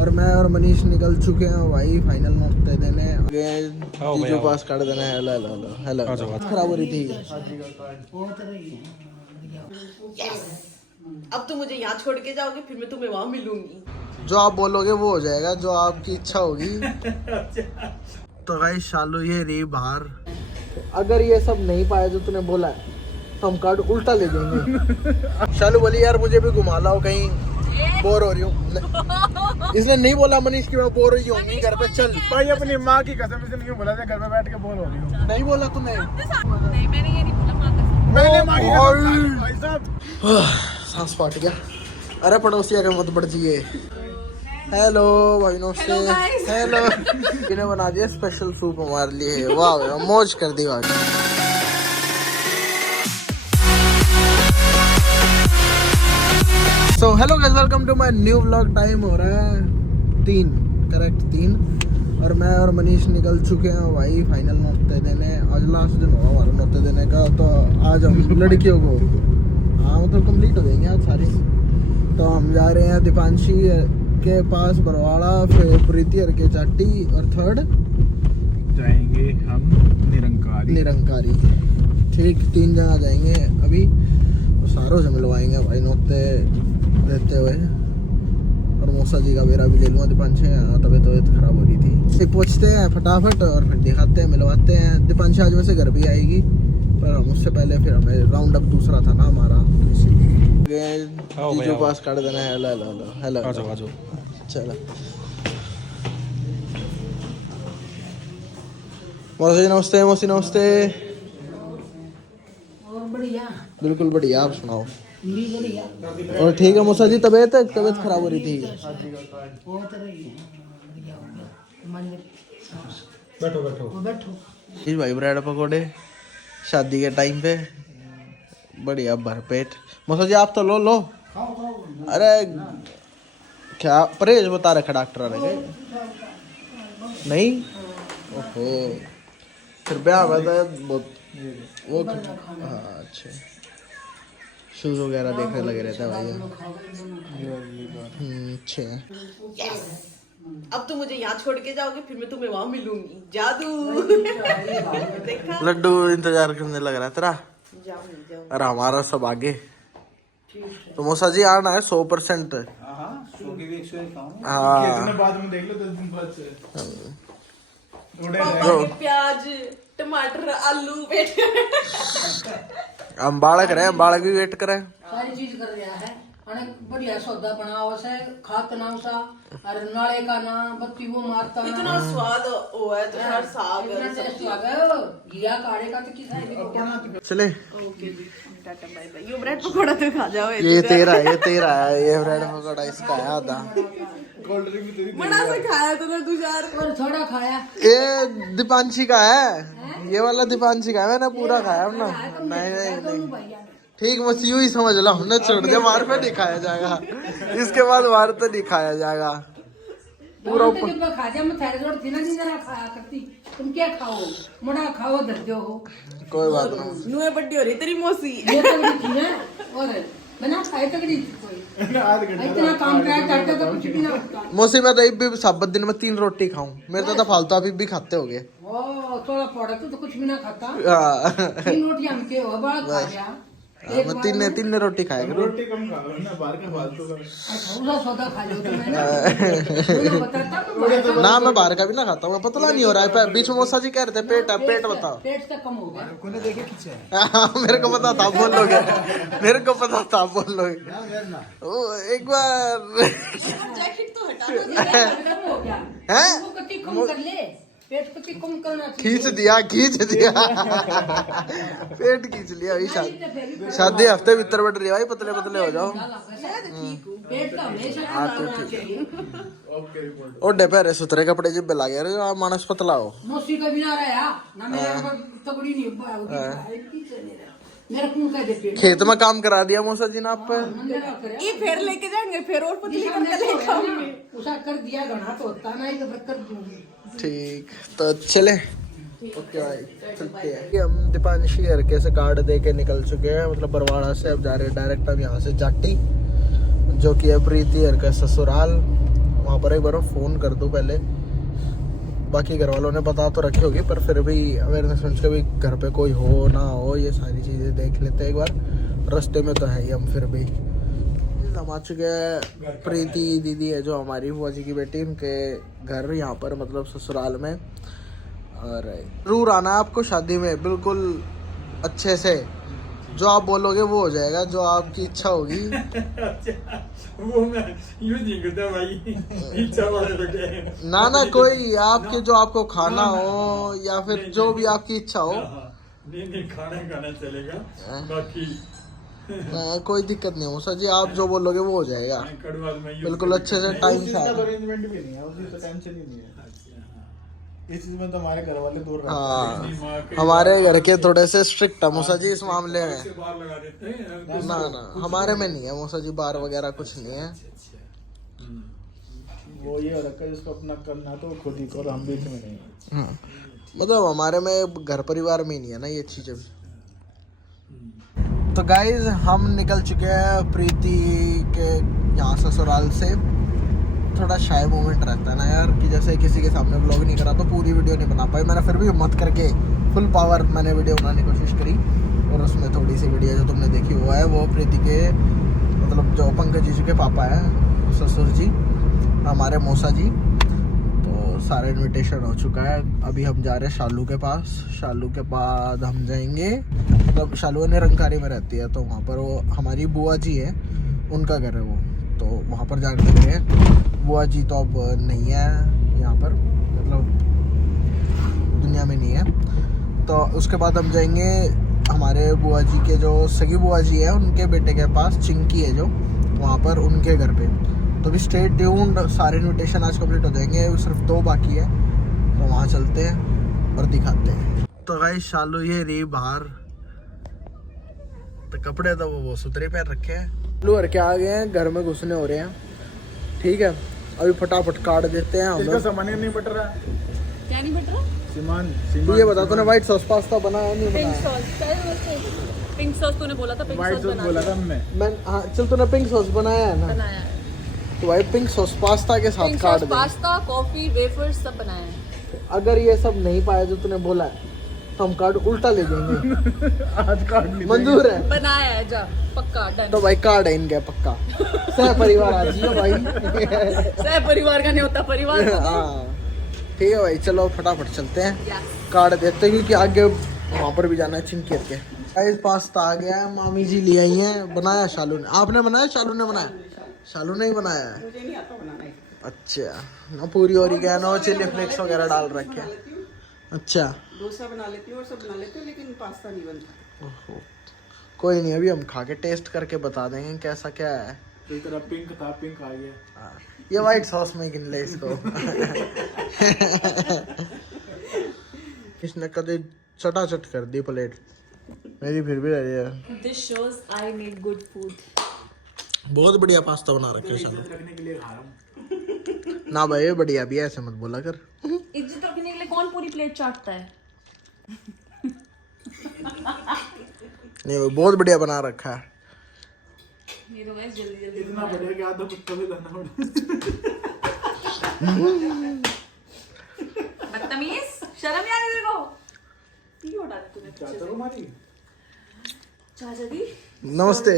और मैं और मनीष निकल चुके हैं भाई फाइनल नोट देने। जीजू पास कर देना है। Hello hello hello hello. खराब हो रही थी। अब तुम मुझे यहाँ छोड़ के जाओगे, फिर मैं तुम्हें वहाँ मिलूंगी। जो आप बोलोगे वो हो जाएगा, जो आपकी इच्छा होगी। तो भाई शालू ये रही बाहर। अगर ये सब नहीं पाया जो तूने बोला है तो हम कार्ड उल्टा ले देंगे। शालू बोली यार मुझे भी घुमा लाओ कहीं, बोर हो रही हूँ। इसने नहीं बोला मनीष की मैं बोर हुई हूँ घर पे चल। भाई अपनी माँ की कसम से नहीं बोला था घर में बैठ के बोर हो रही हूँ। नहीं बोला तूने? नहीं, मैंने ये नहीं बोला माँ कसम। मैंने माँ की कसम भाई साहब। सांस फट गया। अरे पड़ोसी अगर मत बढ़ जाइए। हेलो भाई नमस्ते। Hello guys। हेलो। इन्हें बना दिया स्पेशल सूप हमारे लिए। वाह वाह मौज कर दी भाई। So hello guys, welcome to my new vlog. Time हो रहा है 3 और मैं और मनीष निकल चुके हैं भाई फाइनल नोट देने। आज लास्ट दिन होगा हमारा नोट देने का। तो आज हम लड़कियों को मतलब कंप्लीट हो जाएंगे आज सारी। तो हम जा रहे हैं दीपांशी के पास बरवाड़ा, फिर प्रीति के चाटी और थर्ड जाएंगे हम निरंकारी। ठीक 3 जगह जाएंगे अभी। और सारों से मिलवाएंगे भाई नोते देते हुए। और मौसा जी का बेरा भी ले लूँगा। दीपांशी तबीयत खराब हो रही थी। फिर पहुँचते हैं फटाफट और फिर दिखाते हैं, मिलवाते हैं। दीपांशी आज वैसे घर भी आएगी, पर हम उससे पहले फिर हमें राउंड अप दूसरा था ना हमारा, इसीलिए जीजू पास कर देना है। Hello hello hello hello. चलो मौसी नमस्ते। मौसी नमस्ते। और बढ़िया, बिल्कुल बढ़िया, आप सुनाओ। भी बढ़िया। और ठीक है मौसा जी, तबीयत खराब हो रही थी। बहुत रही है, बढ़िया हो गया। मंदिर बैठो बैठो। बैठो। इस भाई ब्रेड पकौड़े शादी के टाइम पे बढ़िया भरपेट। मौसा जी आप तो लो। अरे क्या परहेज बता रखे डॉक्टर ने? नहीं ओहो, फिर ब्याह में तो बहुत वो हाँ अच्छा शूज वगैरह देखने लगे रहता है भाई। अच्छा अब तुम मुझे यहाँ छोड़ के जाओगे, फिर मैं तुम्हें वहाँ मिलूंगी। जादू। देखा? लड्डू इंतजार करने लग रहा है तेरा। जाओ। और हमारा सब आगे। तो मौसा जी आना है 100%। हाँ बाद में देख लो 10 दिन बाद से। पापा के प्याज, टमाटर, आलू वेट। हम बालक रहे, बालक भी वेट करे। सारी चीज कर रहा है। अनेक बढ़िया सौदा बनाओ से खात ना उसा और नाले का ना बत्ती वो मारता ना। इतना स्वाद हुआ है तो यार साग इतना टेस्ट लगा घिया काढ़े का तो किस है भी चले ओके जी, टाटा बाय बाय। ये ब्रेड पकोड़ा तो खा जाओ। ये तेरा है ये ब्रेड पकौड़ा इसका है आधा। बड़ा से खाया तो ना तुषार। और थोड़ा खाया। ये दीपांशी का है, ये वाला दीपांशी का है। मैंने पूरा खाया अपना। नहीं ठीक, बस यूं ही समझ लो, हमने छोड़ दिया। बाहर पे नहीं खाया जाएगा इसके बाद, बाहर तो नहीं खाया जाएगा पूरा ऊपर। जब खा जा मैं थारे जोड़ थी ना जिंदा खाया करती। तुम क्या खाओ, मुड़ा खाओ धरजो हो। कोई बात नहीं। नुए बड्डी हो रही तेरी मौसी। ये तगड़ी थी ना, और बिना खाए तगड़ी थी कोई। इतना काम कराया करते तो कुछ भी ना होता। मौसी मैं तो एक भी साबत दिन में 3 रोटी खाऊं, मेरे तो फालतू अभी भी खाते हो गए। ओ थोड़ा पड़ा तो कुछ भी ना खाता। हाँ 3 रोटियां हमके हो बड़ा खा गया। मैं तीन रोटी खाएगा। रोटी कम खा लो ना, बाहर का फालतू का। अच्छा उसा सौदा खा लो तो मैं ना बताता तो ना मैं बाहर का भी ना खाता हूँ, पतला नहीं हो रहा है। बीच में मौसा जी कह रहे थे पेट बताओ। पेट तक कम हो गया। कोने देखे खींचा मेरे को पता था आप बोल लोगे। मेरे को पता था आप बोल लोगे। एक बार जैकेट तो हटा दो। कम हो गया हैं? वो कति कम कर ले, पेट कति कम करना खींच दिया पेट खींच लिया भाई। शादी हफ्ते भीतर बैठ रही भाई, पतले हो जाओ। पेट का हमेशा करना चाहिए। ओडे पैरे सुथरे कपड़े जिब्बे लागे रे, आप मानस पतला हो। मौसी का भी ना रहा ना मेरा तगड़ी नहीं मेरा कौन कह दे पेट खेत में काम करा दिया मौसा जी ने आप पे। ये फिर लेके जाएंगे, फिर और पतली करके लेके आऊंगी। उसा कर दिया घना तो होता ना, तो कर दूंगी। ठीक तो चले। ओके भाई चलते हैं। हम दीपांशी हरके से कार्ड दे के निकल चुके हैं, मतलब बरवाड़ा से। अब जा रहे हैं डायरेक्ट हम यहाँ से जाटी, जो कि है प्रीति हरके ससुराल। वहाँ पर एक बार फ़ोन कर दूँ पहले। बाकी घर वालों ने बता तो रखी होगी, पर फिर भी अवेयरनेस सोच के भी घर पे कोई हो ना हो ये सारी चीज़ें देख लेते हैं एक बार। रास्ते में तो है ही हम फिर भी। हम आ चुके हैं प्रीति दीदी है जो हमारी बुआ जी की बेटी, उनके घर यहाँ पर मतलब ससुराल में। और जरूर आना है आपको शादी में, बिल्कुल अच्छे से। जो आप बोलोगे वो हो जाएगा, जो आपकी इच्छा होगी। वो मैं यूं नहीं करता भाई, इच्छा वाले लोग हैं। ना कोई आपके जो आपको खाना हो या फिर जो भी आपकी इच्छा हो। नहीं खाना चलेगा, बाकी कोई दिक्कत नहीं हो सर जी, आप जो बोलोगे वो हो जाएगा बिल्कुल अच्छे से टाइम से। अरेंजमेंट भी नहीं है, उसकी तो टेंशन ही नहीं है। इस चीज में तो हमारे घर वाले दूर रहते हैं। हाँ, हमारे घर के थोड़े से स्ट्रिक्ट है मूसा जी इस मामले में। ना हमारे में नहीं है मूसा जी, बार वगैरह कुछ नहीं है। वो ये हो रखा है जिसको अपना करना तो खुद ही करो, हम बीच में नहीं। मतलब हमारे में घर परिवार में ही नहीं है ना ये चीजें। तो गाइज हम निकल चुके हैं प्रीति के यहाँ ससुराल से। थोड़ा शाय मोमेंट रहता है ना यार, कि जैसे किसी के सामने ब्लॉग नहीं करा तो पूरी वीडियो नहीं बना पाई। मैंने फिर भी हिम्मत करके फुल पावर मैंने वीडियो बनाने की कोशिश करी। और उसमें थोड़ी सी वीडियो जो तुमने देखी हुआ है वो प्रीति के मतलब जो पंकज जी के पापा है, ससुर जी, हमारे मौसा जी। तो सारा इनविटेशन हो चुका है। अभी हम जा रहे हैं शालू के पास। शालू के बाद हम जाएंगे, मतलब शालू निरंकारी में रहती है तो वहाँ पर वो हमारी बुआ जी है, उनका घर है वो, तो वहाँ पर जाकर लग रहे हैं। बुआ जी तो अब नहीं है यहाँ पर, मतलब दुनिया में नहीं है। तो उसके बाद हम जाएंगे हमारे बुआ जी के जो सगी बुआ जी है उनके बेटे के पास, चिंकी है जो, वहाँ पर उनके घर पे। तो भी स्टे ट्यून्ड, सारे इनविटेशन आज कंप्लीट हो जाएंगे, सिर्फ 2 बाकी है। तो वहाँ चलते हैं और दिखाते हैं। तो भाई शालू ये रही बाहर, तो कपड़े तो वो सुथरे पैर रखे हैं। लूर के आ गए हैं, घर में घुसने हो रहे हैं। ठीक है, अभी फटाफट काट देते हैं हम। इसका सामान ही नहीं बट रहा। क्या नहीं बट रहा? सीमान ये बता, तूने व्हाइट सॉस पास्ता बनाया नहीं पिंक बनाया? सॉस, पिंक सॉस तूने बोला था, पिंक व्हाइट सॉस सॉस बना बोला दिया। था हमने। मैं हाँ चल, तूने पिंक सॉस बनाया है ना, बनाया है। तो भाई पिंक सॉस पास्ता के साथ पिंक काट सॉस दे। पास्ता, कॉफी, वेफर्स सब बनाया है। अगर ये सब नहीं पाया जो तूने बोला है तो हम कार्ड उल्टा ले जाएंगे। आज काट ली मंजूर है? बनाया है, जा पक्का डन। तो भाई कार्ड है इनके पक्का। सह परिवार आ जियो भाई। सह परिवार का नहीं होता परिवार का। हाँ ठीक है भाई, चलो फटाफट चलते हैं, Yes. कार्ड देते हैं क्योंकि आगे वहाँ पर भी जाना है चिंकी के। गाइस पास्ता आ गया है, मामी जी ले आई हैं। बनाया शालू ने, आपने बनाया शालू ने बनाया? शालू ने ही बनाया है। मुझे नहीं आता बनाना। अच्छा, ना पूरी ओरिगैनो चिली फ्लेक्स वगैरह डाल रखे हैं। अच्छा, डोसा बना लेती हूँ और सब बना लेती हूँ, लेकिन पास्ता नहीं बनता। ओहो, कोई नहीं, अभी हम खा के टेस्ट करके बता देंगे कैसा क्या है। तो इस तरह पिंक था, पिंक आ गया। हाँ, ये व्हाइट सॉस में गिन ले इसको। इसने कदे चटाचट कर दी प्लेट, मेरी फिर भी रह रही है। This shows I make good food. बहुत बढ़िया पास्ता बना रखे शालू। रखने के लिए खा रहा हूँ। ना भाई ये बढ़िया भी है, ऐसे मत बोला कर। इज्जत रखने के लिए कौन पूरी प्लेट चाटता है? नहीं भाई बहुत बढ़िया बना रखा है। ये तो गाइस जल्दी जल्दी इतना बढ़िया कि आधा कुत्ता भी करना पड़ा। बदतमीज, शर्म नहीं आ रही तेरे को? क्यों डाला तूने पीछे चाचा से? को मारी। चाचा जी, नमस्ते।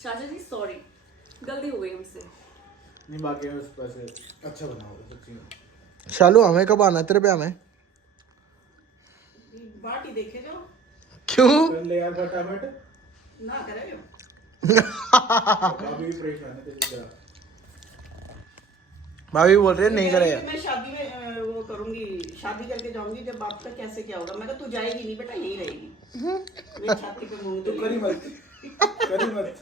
चाचा जी सॉरी, गलती हो गई हमसे। नहीं बाकी है उस पैसे अच्छा बना होगा सच्ची में। शालू हमें कब आना है तेरे ब्याह में? बाटी देखे जो क्यों? कर ले यार फटाफट। ना करे अभी भी परेशान है तेरी तरह। भाभी बोल रहे नहीं करेगा। मैं शादी में वो करूंगी, शादी करके जाऊंगी जब बाप का कैसे क्या होगा। मैं कहा तू जाएगी नहीं बेटा, यही रहेगी। मेरी छाती पे मूंग तो करी मत, करी मत।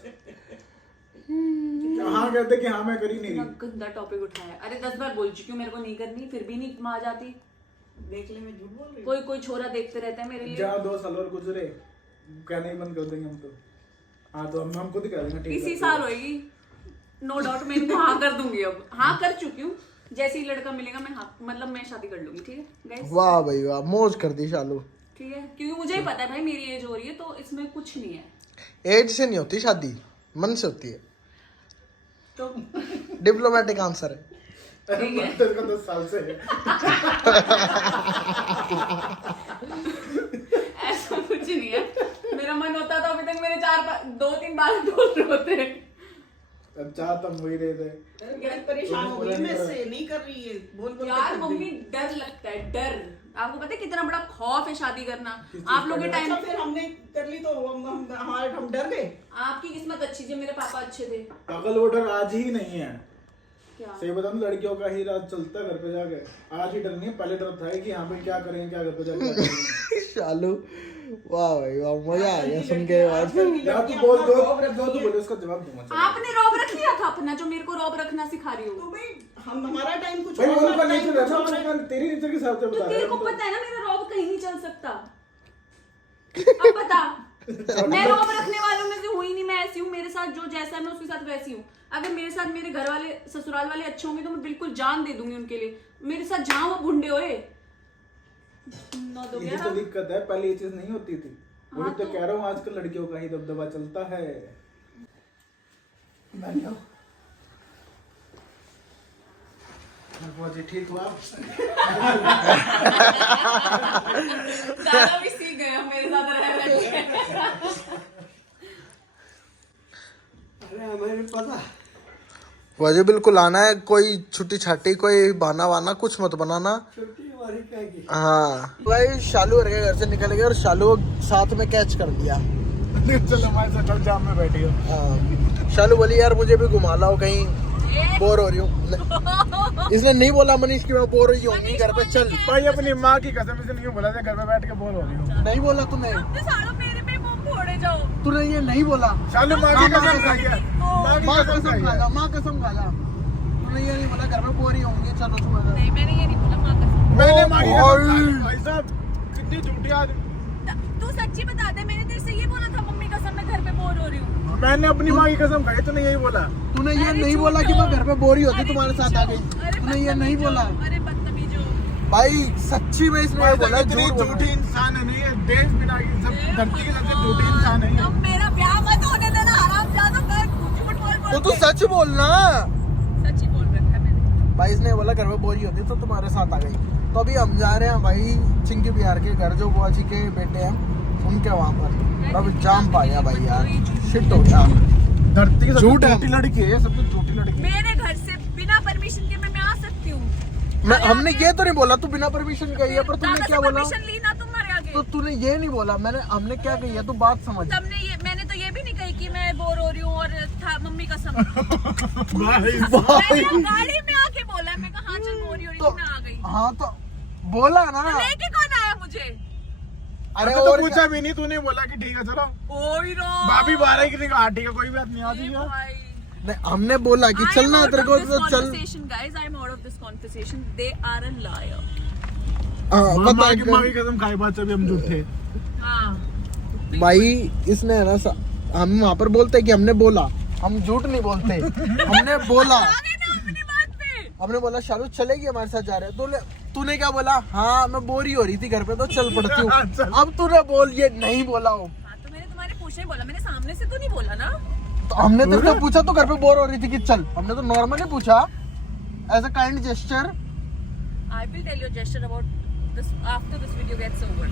हाँ कहते कि हाँ मैं करी नहीं रही। गंदा टॉपिक उठाया। अरे 10 बार बोल चुकी हूँ मेरे को नहीं करनी, फिर भी नहीं आ जाती। देख ले मैं झूठ बोल रही हूँ। कोई छोरा देखते रहता है मेरे लिए। जा 2 साल और गुजरे, कहना ही बंद कर देंगे हम तो। हाँ तो हम खुद ही कह देंगे ठीक है। इसी साल होएगी, नो डाउट। मैं इनको हाँ कर दूंगी, अब हाँ कर चुकी हूँ। जैसे ही लड़का मिलेगा मैं हाँ, मतलब मैं शादी कर लूंगी। ठीक है गाइस? वाह भाई वाह, मौज कर दी शालू। ठीक है, क्योंकि मुझे ही पता है भाई मेरी एज हो रही है तो इसमें कुछ नहीं है। एज से नहीं होती शादी, मन से होती है। तो डिप्लोमेटिक आंसर है। ठीक है। तेरे को 10 साल से है। ऐसा कुछ नहीं है, मेरा मन होता तो अभी तक मेरे 2-3 बार बोल रहे होते। अब चाह तब वही रहे थे। परेशान हो गई मैं इससे, नहीं कर रही है, बोल बोल यार मम्मी डर लगता है, डर। आपको पता है कितना बड़ा खौफ है शादी करना। आप लोग के टाइम अच्छा, फिर हमने कर ली तो हम डर गए। आपकी किस्मत अच्छी थी, मेरे पापा अच्छे थे। पागल वो डर आज ही नहीं है। क्या सही बताऊं लड़कियों का ही राज चलता है घर पे जाके। आज ही डर नहीं है, पहले डर था कि यहाँ पे क्या करेंगे, क्या घर पे जाके क्या करेंगे। शालू वाह भाई वाह, मजा आ गया सुन के। आज यार तू बोल दो तू बोले उसका जवाब दूंगा। चल। आपने रौब रख लिया था अपना, जो मेरे को रौब रखना सिखा रही हो। तो भाई हमारा टाइम कुछ भाई और उनका था, नेचर time है कुछ और है। ना, तेरी नेचर के हिसाब से तो बता तेरे को रहा पता है ना मेरा रौब कहीं नहीं चल सकता। अब बता, मैं रौब रखने वालों में से हुई नहीं, मैं ऐसी हूँ, मेरे साथ जो जैसा है मैं उसके साथ वैसी हूँ। अगर मेरे साथ मेरे घर वाले ससुराल वाले अच्छे होंगे तो मैं बिल्कुल जान दे दूंगी उनके लिए। मेरे साथ जहाँ वो भुंडे होए ना दो यही तो दिक्कत है, पहले ये चीज नहीं होती थी। वही तो कह रहा हूँ आजकल लड़कियों का ही दबदबा चलता है। जी ठीक हुआ। दादा भी सीख गए हम मेरे साथ रह रहे के। वजह बिल्कुल आना है, कोई छुट्टी छाटी कोई बहाना वाना कुछ मत बनाना। हाँ भाई शालू और घर से निकल गए और शालू साथ में कैच कर लिया। चलो हमारे साथ कल जाम में बैठी हो। हाँ शालू बोली यार मुझे भी घुमा लाओ कहीं, बोर हो रही हूँ। इसने नहीं बोला मनीष की मैं बोर हो रही होंगी घर पे, चल। भाई अपनी माँ की कसम से नहीं बोला था घर में बैठ के बोर हो रही हूँ। नहीं बोला तूने, तो सालों मेरे पे मुंह फोड़े जाओ। तूने ये नहीं बोला। शालू माँ की कसम खाई है। माँ कसम खा जा, माँ कसम खा जा। तूने ये नहीं बोला घर में बोर ही होंगी, चलो तुम्हारा। नहीं मैंने ये नहीं बोला माँ कसम। मैंने माँ की कसम खाई। भाई साहब कितनी झूठी आदमी। तू सच्ची बता दे, मैंने तेरे से ये बोला था मम्मी कसम मैं घर पे बोर हो रही हूँ। मैंने अपनी माँ की कसम खाई, तूने यही बोला। तूने ये नहीं बोला कि मैं घर पे बोर ही होती तुम्हारे साथ आ गई। तूने ये नहीं बोला अरे बदतमीजो। भाई, सच्ची में इसने ये बोला, इतनी झूठ बोला। झूठी इंसान है नहीं है, देश बिना सब धरती के सबसे झूठी इंसान है। अब मेरा ब्याह मत होने देना हरामजादा, मैं झूठ बोल तो तू सच बोलना। सच्ची बोल रखा है मैंने। भाई इसने बोला घर में बोर ही होती तो तुम्हारे साथ आ गई। तो अभी हम जा रहे हैं भाई चिंकी बिहार के घर, जो बुआ जी के बेटे हैं उनके वहाँ पर। अब जाम पा गया भाई यार, शिट हो गया। धरती की झूठ है। सबसे झूठी लड़की है, सबसे झूठी लड़की। मेरे घर से बिना परमिशन के मैं आ सकती हूँ। हमने ये तो नहीं बोला तू बिना परमिशन गई है, पर तुमने क्या बोला? परमिशन ली ना तुम्हारे आगे। तो तूने ये नहीं बोला, हमने क्या कही है, तू बात समझ। मैंने तो ये भी नहीं कही कि मैं बोर हो रही हूँ और मम्मी कसम। भाई मैंने गाड़ी में आके बोला, मैं कहा हाँ चल बोर हो रही हूँ, मैं आ गई। हाँ तो बोला ना। लेके कौन आया मुझे? अरे तो और पूछा भी नहीं, तूने बोला कि ठीक है चलो। ओए रो भाभी 12 की ठीक है, कोई बात नहीं आती है। भाई। नहीं, हमने बोला कि चलना तेरे को तो चल। Guys, I am out of this conversation. They are a liar. हाँ माँ पता की माँ की कसम खाई बात से भी हम झूठे। हाँ। भाई इसने है ना हम वहाँ पर बोलते हैं कि हमने बोला, हम झूठ नहीं बोलते। हमने बोला, आगे ना अपनी बात पे। हमने बोला शालू चलेगी हमारे साथ जा रहे हैं। तूने क्या बोला? हाँ मैं बोर ही हो रही थी घर पे तो चल पड़ती हूँ। अब तूने बोल ये नहीं बोला हो। हाँ तो मैंने तुम्हारे पूछने बोला, मैंने सामने से तो नहीं बोला ना। तो हमने तेरे से पूछा तो घर पे बोर हो रही थी कि चल, हमने तो नॉर्मली पूछा as a kind gesture. I will tell your gesture about this after this video gets over.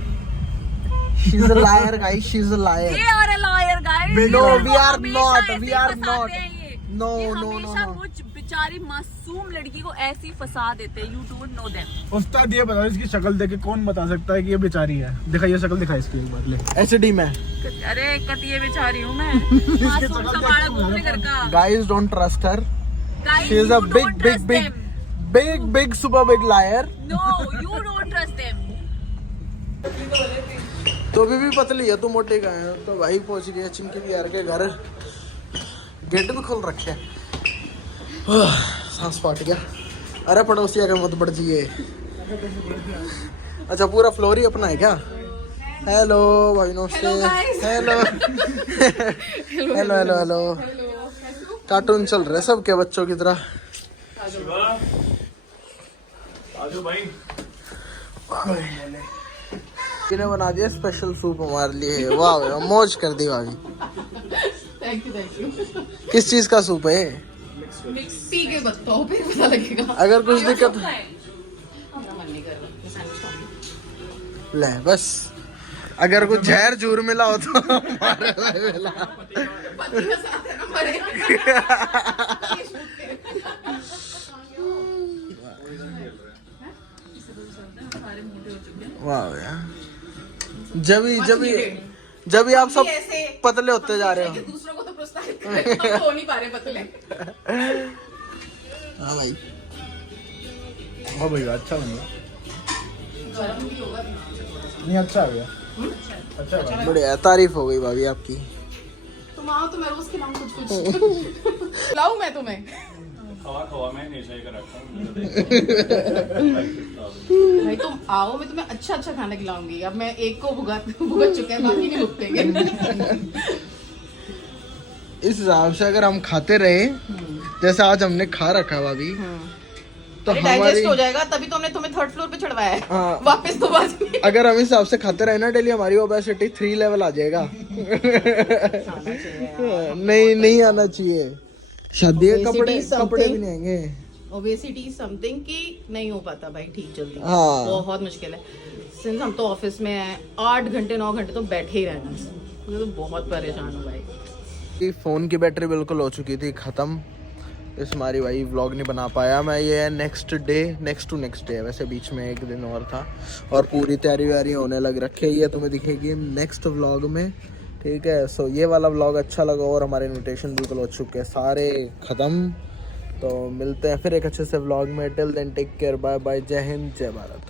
She's a liar guys, she's a liar. They are a liar, guys. No, ये we are हमेशा not, ऐसे we he are फंसाते not. हैं ये। No, ये no, no, हमेशा no. कुछ बेचारी मासूम लड़की को ऐसे ही फंसा देते हैं। You don't know them. उस्ताद ये बता, इसकी शक्ल देख के कौन बता सकता है कि ये बेचारी है? दिखा ये शक्ल, दिखा इसकी एक बार ले। HD में अरे कतिये बेचारी हूँ मैं। मासूम सा बाड़ा घूमने घर का। guys don't trust her. Guys, She is you a big don't big trust big them. big super big liar. No, you don't trust them. तो अभी भी पतली है, तू मोटे का है। तो भाई पहुंच गया चिंकी बिहार के घर, गेट भी खोल रखे। सांस फट गया। अरे पड़ोसी अगर मत बढ़ जिए। अच्छा पूरा फ्लोर ही अपना है क्या? हेलो भाई नमस्ते। Hello hello hello hello. Cartoon चल रहे सबके बच्चों की तरह। इन्हें बना दिया स्पेशल सूप हमारे लिए। वाह मौज कर दी भाभी। Thank you. किस चीज का सूप है? मिक्स पी के बताओ फिर पता लगेगा। अगर कुछ दिक्कत मेरा मन नहीं कर रहा मैं सैंडविच खाऊंगी। ले बस, अगर कुछ जहर जूर मिला हो तो हमारे लिए मिला। पति के साथ है ना मरे। सारे मोटे हो चुके हैं। वाह यार, जब भी आप सब ऐसे पतले होते जा रहे हो। दूसरों को तो प्रोत्साहित करें, हम हो नहीं पा रहे पतले। हाँ भाई, हाँ भैया अच्छा बन गया। गरम भी होगा नहीं अच्छा आ गया, अच्छा बना। बढ़िया, तारीफ हो गई भाभी आपकी। तुम आओ तो मैं रोज खिलाऊं कुछ कुछ। खिलाऊं मैं तुम्हें। खवा मैं नहीं सही कर रखा हूँ। भाई तुम आओ, मैं तुम्हें अच्छा अच्छा खाना खिलाऊंगी। अब मैं एक को भुगत चुके हैं, बाकी नहीं भुगतेंगे। इस हिसाब से अगर हम खाते रहे जैसे आज हमने खा रखा भाभी, तो डाइजेस्ट हमारी हो जाएगा, तभी तो हमने तुम्हें थर्ड फ्लोर पे चढ़वाया है। हाँ। वापस तो बात नहीं। अगर हम इस हिसाब से खाते रहे ना डेली, हमारी ओबेसिटी 3 लेवल आ जाएगा। नहीं आना चाहिए। शादी के कपड़े भी नहीं आएंगे। ओबेसिटी समथिंग की नहीं हो पाता भाई ठीक जल्दी। हाँ। बहुत मुश्किल है। सिंस हम तो ऑफिस में हैं, 8 घंटे 9 घंटे तो बैठे ही रहना। मुझे तो बहुत परेशान हूँ भाई। फ़ोन की बैटरी बिल्कुल हो चुकी थी ख़त्म, इस हमारी भाई व्लॉग नहीं बना पाया मैं। ये नेक्स्ट टू नेक्स्ट डे वैसे, बीच में एक दिन और था, और पूरी तैयारी व्यारी होने लग रखी है। ये तुम्हें दिखेगी नेक्स्ट व्लॉग में, ठीक है। सो ये वाला व्लॉग अच्छा लगा और हमारे इन्विटेशन बिल्कुल हो चुके हैं सारे ख़त्म। तो मिलते हैं फिर एक अच्छे से व्लॉग में। Till then take care, bye bye, जय हिंद, जय भारत।